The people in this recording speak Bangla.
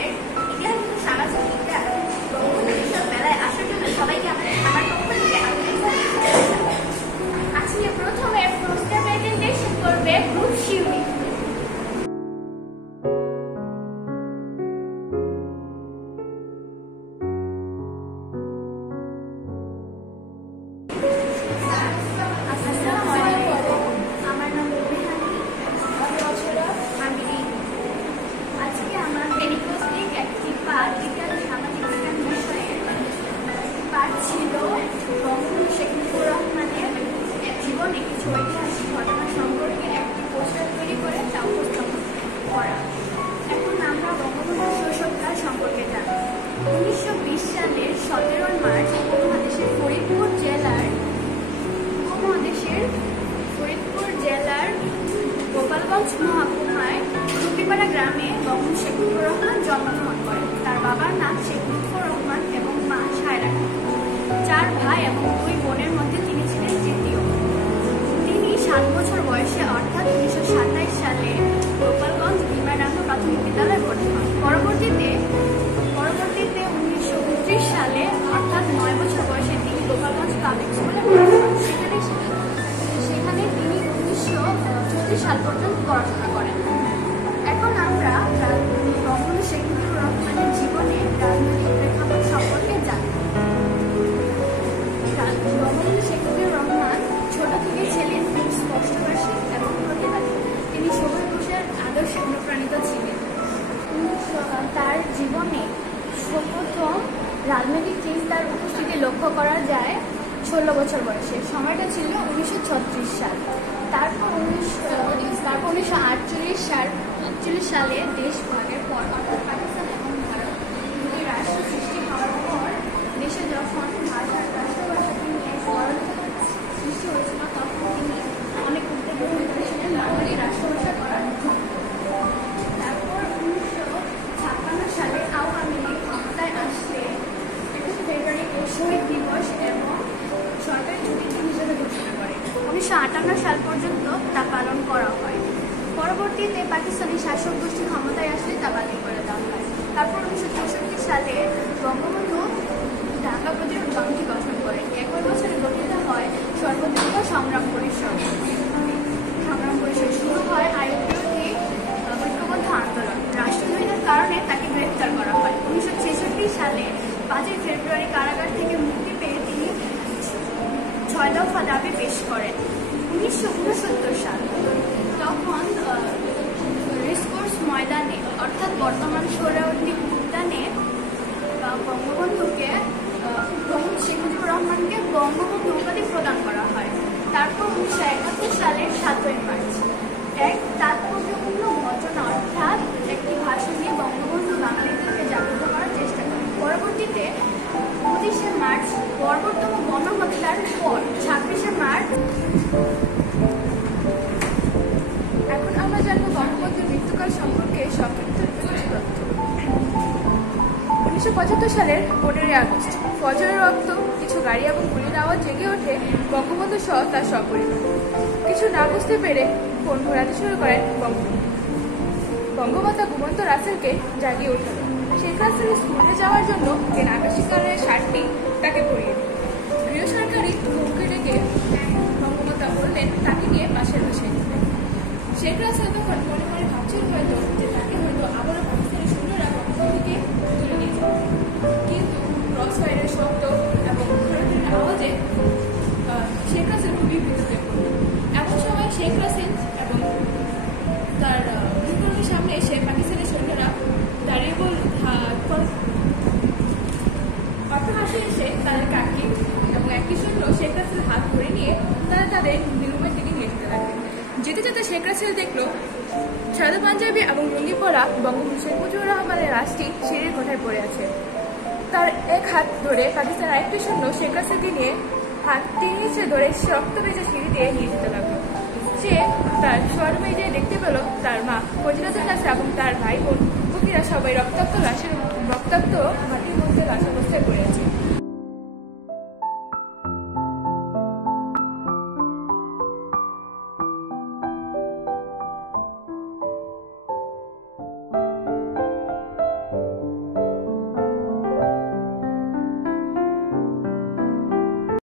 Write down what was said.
আমাদের ইতিহাস ও সামাজিক বিজ্ঞান বঙ্গবন্ধু বিষয়ক মেলায় আসার জন্য সবাইকে আমার পক্ষ থেকে আজকে প্রথমে পোস্টার প্রেজেন্টেশন করবে গ্রুপ শিউলি। ঐতিহাসিক ঘটনা সম্পর্কে একটি পোস্টার তৈরি করে তা উপস্থাপন করা। এখন আমরা বঙ্গবন্ধু শৈশবকাল সম্পর্কে জানি। 1920 সালের 17 মার্চ উপমহাদেশের ফরিদপুর জেলার গোপালগঞ্জ মহকুমায় রুপিপাড়া গ্রামে বঙ্গবন্ধু শেখ মুজিবুর রহমান জন্মগ্রহণ করেন। তার বাবার নাম শেখ মুজিবুর রহমান এবং মা সায়রা। 4 ভাই এবং 2 বোনের মধ্যে তিনি ছিলেন তৃতীয়। 7 বছর বয়সে অর্থাৎ 1927 সালে গোপালগঞ্জ বিমানবন্দর প্রাথমিক বিদ্যালয়ে ভর্তি হন। পরবর্তীতে 1929 সালে অর্থাৎ 9 বছর বয়সে তিনি গোপালগঞ্জ পাবলিক স্কুলে ভর্তি হন। সেখানে তিনি 1934 সাল পর্যন্ত পড়াশোনা করেন। এখন আমরা বঙ্গবন্ধু শেখ মুজিবুর রহমানের জীবনে রাজনৈতিক প্রেক্ষাপট সম্পর্কে জানি। বঙ্গবন্ধু শেখ মুজিবুর রহমান ছোট থেকে ছিলেন স্পষ্টভাষী এবং প্রতিবাদী। তিনি সুভাষ বোসের আদর্শে অনুপ্রাণিত ছিলেন। তার জীবনে সর্বপ্রথম রাজনৈতিক চিন্তার উপস্থিতি লক্ষ্য করা যায় 16 বছর বয়সে। সময়টা ছিল 1936 সাল। তারপর 1948 সালে দেশ ভাগের পর অর্থাৎ পাকিস্তান এবং ভারত দুটি রাষ্ট্র সৃষ্টি হওয়ার পর দেশে যখন রাষ্ট্রভাষাকে নিয়ে সৃষ্টি হয়েছিল তখন তিনি অনেক উদ্যোগ করেছিলেন বাঙালি রাষ্ট্রভাষা করার জন্য। তারপর 1956 সালে আওয়ামী লীগ ক্ষমতায় আসলে 21 ফেব্রুয়ারিকে শহীদ দিবস এবং সরকারি ছুটির দিন হিসেবে ঘোষণা করে। 1958 সাল পর্যন্ত তা পালন করা হয়। পরবর্তীতে পাকিস্তানি শাসক গোষ্ঠী ক্ষমতায় আসলে তা বাতিল করে দেওয়া হয়। তারপর 1964 সালে বঙ্গবন্ধু ঢাকা প্রতিরোধ কমিটি গঠন করেন। একই বছরে গঠিত হয় সর্বদলীয় সংগ্রাম পরিষদ। শুরু হয় আয়োগ বিরোধী ঐক্যবদ্ধ আন্দোলন। রাষ্ট্রদ্রোহিতার কারণে তাকে গ্রেফতার করা হয়। 1966 সালে 5 ফেব্রুয়ারি কারাগার থেকে মুক্তি পেয়ে তিনি 6 দফা দাবি পেশ করেন। 1969 সাল তখন রেসকোর্স ময়দানে অর্থাৎ বর্তমান সোহরাওয়ার্দী উদ্যানে বঙ্গবন্ধু শেখ মুজিবুর রহমানকে বঙ্গবন্ধু উপাধি প্রদান করা হয়। তারপর 1971 সালের 7 মার্চ এক তাৎপর্যপূর্ণ ঘটনা অর্থাৎ একটি ভাষণ দিয়ে বঙ্গবন্ধু বাঙালিদেরকে জাগ্রত করার চেষ্টা করেন। পরবর্তীতে 25 মার্চ বর্বরতম গণহত্যার পর 26 মার্চ। এখন আমরা জানবো বঙ্গবন্ধুর মৃত্যুকাল সম্পর্কে সংক্ষিপ্ত কিছু তথ্য। 1975 সালের 15 আগস্ট ফজরের রক্ত কিছু গাড়ি এবং গুলির আওয়াজ জেগে ওঠে বঙ্গবন্ধু সহ তার সপরিবার। কিছু না বুঝতে পেরে ফোন ঘোরাতে শুরু করেন বঙ্গমাতা ঘুমন্ত রাসেলকে জাগিয়ে উঠল। শেখ রাসেল স্কুলে যাওয়ার জন্য যে আকাশি কালারের শার্টটি তাকে পরিয়ে দিল। গৃহ সরকারি মুখে ডেকে বঙ্গমাতা বললেন তাকে নিয়ে পাশের বাসায় যেতে। শেখ রাসেল তখন মনে মনে ভাবছিল হয়তো যে তাকে হয়তো আবারও পাকিস্তানি সৈন্যরা বঙ্গবন্ধুকে তুলে নিয়ে যাবে। কিন্তু ক্রস ফায়ারের শব্দ এবং ঘোড়াটির আওয়াজে শেখ রাসেল খুবই বিব্রত হয়ে পড়ল। এমন সময় শেখ রাসেল এবং তার গৃহকর্মীর সামনে এসে পাকিস্তানি সৈন্যরা দাঁড়িয়ে অট্টহাসি এসে তাদের কাটকে এবং একই সৈন্য শেখ রাসেল হাত ধরে নিয়ে তারা তাদের বিরুমের দিকে নিয়ে যেতে লাগলেন। যেতে যেতে শেখ রাসেল দেখলো সাদা পাঞ্জাবি এবং লুঙ্গি পরা বঙ্গবন্ধু শেখ মুজিবুর রহমানের লাশটি সিঁড়ির কোঠায় পড়ে আছে। তার এক হাত ধরে পাকিস্তানের আরেকটি সৈন্য শেখ রাসেলকে নিয়ে হাত নিচে ধরে শক্ত ভেজা সিঁড়ি দিয়ে নিয়ে যেতে লাগলো। সে তার শোয়ারুমে যেয়ে দেখতে পেল তার মা ফজিলাতুন নেসা এবং তার ভাই বোন বুকিরা সবাই রক্তাক্ত মাটির মধ্যে লাশ অবস্থায় পড়ে আছে।